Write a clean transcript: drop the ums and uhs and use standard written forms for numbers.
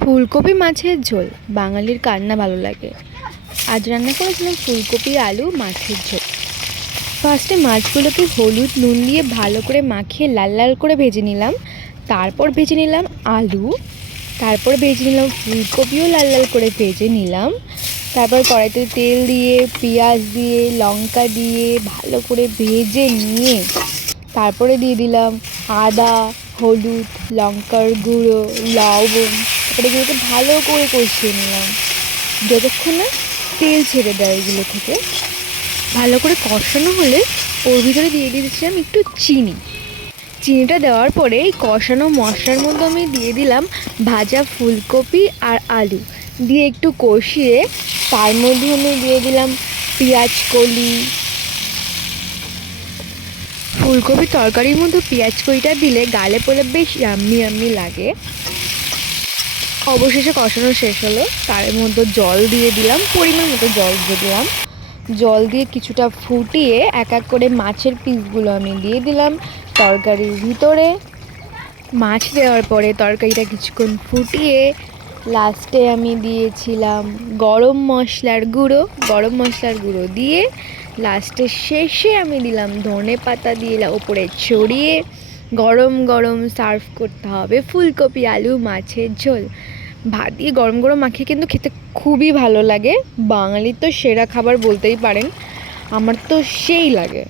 ফুলকপি মাছের ঝোল বাঙালির কার না ভালো লাগে। আজ রান্না করেছিলাম ফুলকপি আলু মাছের ঝোল। ফার্স্টে মাছগুলোকে হলুদ নুন দিয়ে ভালো করে মাখিয়ে লাল লাল করে ভেজে নিলাম। তারপর ভেজে নিলাম আলু, তারপর ভেজে নিলাম ফুলকপিও লাল লাল করে ভেজে নিলাম। তারপর কড়াইতে তেল দিয়ে পেঁয়াজ দিয়ে লঙ্কা দিয়ে ভালো করে ভেজে নিয়ে তারপরে দিয়ে দিলাম আদা, হলুদ, লঙ্কার গুঁড়ো, লবণ। তারপরে এগুলোকে ভালো করে কষিয়ে নিলাম যতক্ষণ না তেল ছেড়ে দেয় এগুলো থেকে। ভালো করে কষানো হলে ওর ভিতরে দিয়ে দিয়েছিলাম একটু চিনি। চিনিটা দেওয়ার পরে এই কষানো মশলার মধ্যে আমি দিয়ে দিলাম ভাজা ফুলকপি আর আলু দিয়ে একটু কষিয়ে তার মধ্যে আমি দিয়ে দিলাম পেঁয়াজ কলি। ফুলকপির তরকারির মধ্যে পেঁয়াজ কলিটা দিলে গালে পড়লে বেশ ইয়াম্মি ইয়াম্মি লাগে। অবশেষে কষানো শেষ হলো, তার মধ্যে জল দিয়ে দিলাম, পরিমাণ মতো জল দিয়ে দিলাম। জল দিয়ে কিছুটা ফুটিয়ে এক এক করে মাছের পিসগুলো আমি দিয়ে দিলাম তরকারির ভিতরে। মাছ দেওয়ার পরে তরকারিটা কিছুক্ষণ ফুটিয়ে লাস্টে আমি দিয়েছিলাম গরম মশলার গুঁড়ো দিয়ে লাস্টে শেষে আমি দিলাম ধনে পাতা দিয়ে ওপরে ছড়িয়ে গরম গরম সার্ভ করতে হবে ফুলকপি আলু মাছের ঝোল। ভাত দিয়ে গরম গরম মাখিয়ে কিন্তু খেতে খুবই ভালো লাগে। বাঙালির তো সেরা খাবার বলতেই পারেন, আমার তো সেই লাগে।